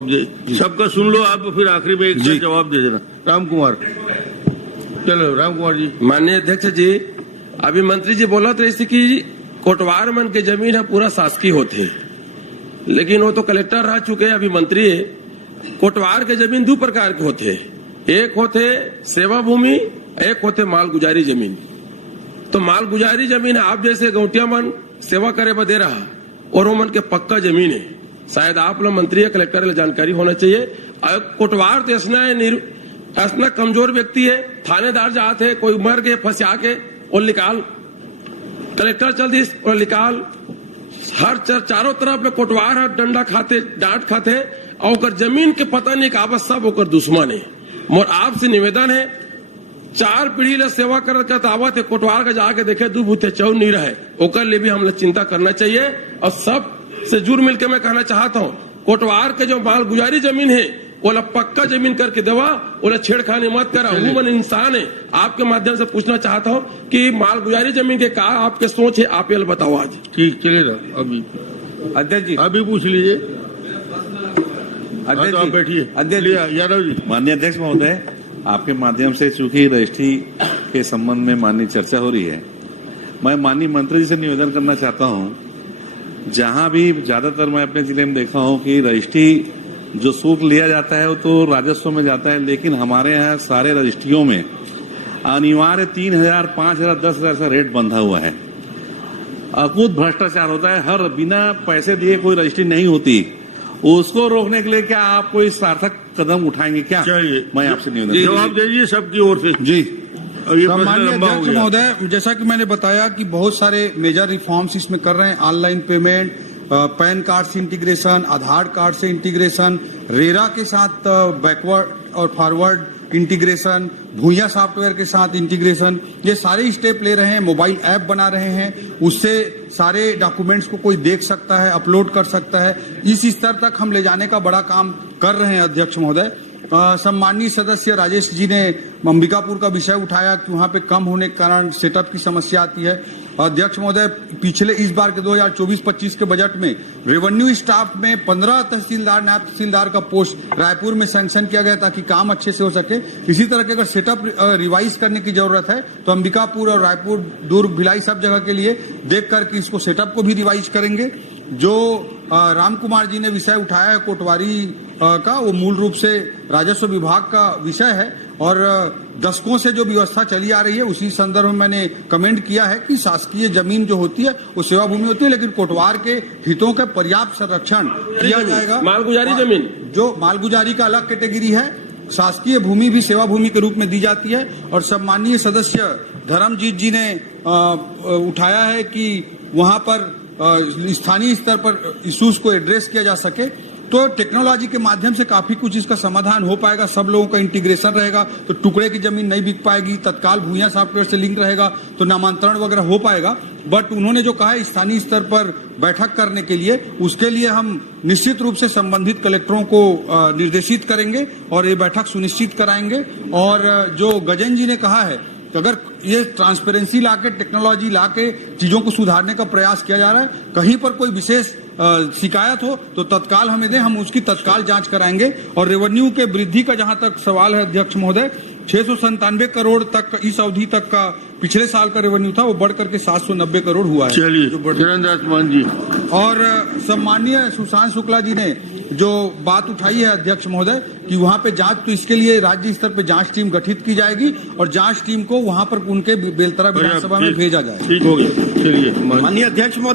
सबका सुन लो आप, फिर आखिरी में एक जवाब दे देना। राम कुमार, चलो राम कुमार जी। माननीय अध्यक्ष जी, अभी मंत्री जी बोला था इसे कि कोटवार मन के जमीन है पूरा शासकीय होते, लेकिन वो तो कलेक्टर रह चुके हैं, अभी मंत्री है। कोटवार के जमीन दो प्रकार के होते, एक होते सेवा भूमि, एक होते माल गुजारी जमीन। तो माल गुजारी जमीन है आप जैसे गौटिया मन सेवा करे बदे रहा, और वो मन के पक्का जमीन है। शायद आप लोग मंत्री या कलेक्टर को जानकारी होना चाहिए। कोटवार तो ऐसा कमजोर व्यक्ति है, थानेदार जाते है, कोई मर गए फंसा के और निकाल, कलेक्टर चल दी और निकाल, हर चारों तरफ में कोटवार है, डंडा खाते, डांट खाते, और जमीन के पता नहीं काबत सब ओकर दुश्मन है। मोर आपसे निवेदन है, 4 पीढ़ी ले सेवा करत आवत है, कोटवार का जाके देखे दू बूथे चौ नहीं रहे, ओकर लिए भी हम लोग चिंता करना चाहिए। और सब से जुड़ मिलकर मैं कहना चाहता हूँ, कोटवार के जो माल गुजारी जमीन है ओला पक्का जमीन करके देवा, ओला छेड़खानी मत करा, वो मन इंसान है। आपके माध्यम से पूछना चाहता हूँ कि माल गुजारी जमीन के का आपके सोच है, आप ये बताओ आज। ठीक, चलिए अभी अध्यक्ष जी अभी पूछ लीजिए। अध्यक्ष आप बैठिए। अध्यक्ष यादव जी। माननीय अध्यक्ष महोदय, आपके माध्यम से चूंकि रजिस्ट्री के संबंध में माननीय चर्चा हो रही है, मैं माननीय मंत्री जी से निवेदन करना चाहता हूं, जहां भी ज्यादातर मैं अपने जिले में देखा हूं कि रजिस्ट्री जो शुल्क लिया जाता है वो तो राजस्व में जाता है, लेकिन हमारे यहाँ सारे रजिस्ट्रियों में अनिवार्य 3,000, 5,000, 10,000 का रेट बंधा हुआ है। अकूत भ्रष्टाचार होता है, हर बिना पैसे दिए कोई रजिस्ट्री नहीं होती। उसको रोकने के लिए क्या आप कोई सार्थक कदम उठाएंगे क्या? चलिए, मैं आपसे निवेदन जवाब दीजिए सबकी ओर से जी। सम्मानीय अध्यक्ष महोदय, जैसा कि मैंने बताया कि बहुत सारे मेजर रिफॉर्म्स इसमें कर रहे हैं। ऑनलाइन पेमेंट, पैन कार्ड से इंटीग्रेशन, आधार कार्ड से इंटीग्रेशन, रेरा के साथ बैकवर्ड और फॉरवर्ड इंटीग्रेशन, भूया सॉफ्टवेयर के साथ इंटीग्रेशन, ये सारे स्टेप ले रहे हैं। मोबाइल ऐप बना रहे हैं, उससे सारे डॉक्यूमेंट्स को कोई देख सकता है, अपलोड कर सकता है। इस स्तर तक हम ले जाने का बड़ा काम कर रहे हैं अध्यक्ष महोदय। सम्मानीय सदस्य राजेश जी ने अंबिकापुर का विषय उठाया कि वहां पे कम होने के कारण सेटअप की समस्या आती है। अध्यक्ष महोदय, पिछले इस बार के 2024-25 के बजट में रेवेन्यू स्टाफ में 15 तहसीलदार, नायब तहसीलदार का पोस्ट रायपुर में सैंक्शन किया गया ताकि काम अच्छे से हो सके। इसी तरह के अगर सेटअप रिवाइज करने की जरूरत है तो अंबिकापुर और रायपुर, दुर्ग, भिलाई सब जगह के लिए देख करके इसको सेटअप को भी रिवाइज करेंगे। जो राम कुमार जी ने विषय उठाया है कोटवारी का, वो मूल रूप से राजस्व विभाग का विषय है और दशकों से जो व्यवस्था चली आ रही है उसी संदर्भ में मैंने कमेंट किया है कि शासकीय जमीन जो होती है वो सेवा भूमि होती है, लेकिन कोटवार के हितों का पर्याप्त संरक्षण किया जाएगा। मालगुजारी जमीन, जो मालगुजारी का अलग कैटेगरी है, शासकीय भूमि भी सेवा भूमि के रूप में दी जाती है। और सम्मानीय सदस्य धर्मजीत जी ने उठाया है कि वहां पर स्थानीय स्तर पर इश्यूज को एड्रेस किया जा सके, तो टेक्नोलॉजी के माध्यम से काफी कुछ इसका समाधान हो पाएगा। सब लोगों का इंटीग्रेशन रहेगा तो टुकड़े की जमीन नहीं बिक पाएगी, तत्काल भूया सॉफ्टवेयर से लिंक रहेगा तो नामांतरण वगैरह हो पाएगा। बट उन्होंने जो कहा है स्थानीय स्तर पर बैठक करने के लिए, उसके लिए हम निश्चित रूप से संबंधित कलेक्टरों को निर्देशित करेंगे और ये बैठक सुनिश्चित कराएंगे। और जो गजेन जी ने कहा है, तो अगर ये ट्रांसपेरेंसी लाके, टेक्नोलॉजी लाके चीजों को सुधारने का प्रयास किया जा रहा है, कहीं पर कोई विशेष शिकायत हो तो तत्काल हमें दें, हम उसकी तत्काल जांच कराएंगे। और रेवेन्यू के वृद्धि का जहां तक सवाल है अध्यक्ष महोदय, 697 करोड़ तक इस अवधि तक का पिछले साल का रेवेन्यू था, वो बढ़कर के 790 करोड़ हुआ है। चलिए, चरणदास मान जी। और सम्मानीय सुशांत शुक्ला जी ने जो बात उठाई है अध्यक्ष महोदय कि वहां पे जांच, तो इसके लिए राज्य स्तर पे जांच टीम गठित की जाएगी और जांच टीम को वहां पर उनके बेलतरा विधानसभा में भेजा जाएगा। ठीक हो गया, चलिए। माननीय अध्यक्ष महोदय।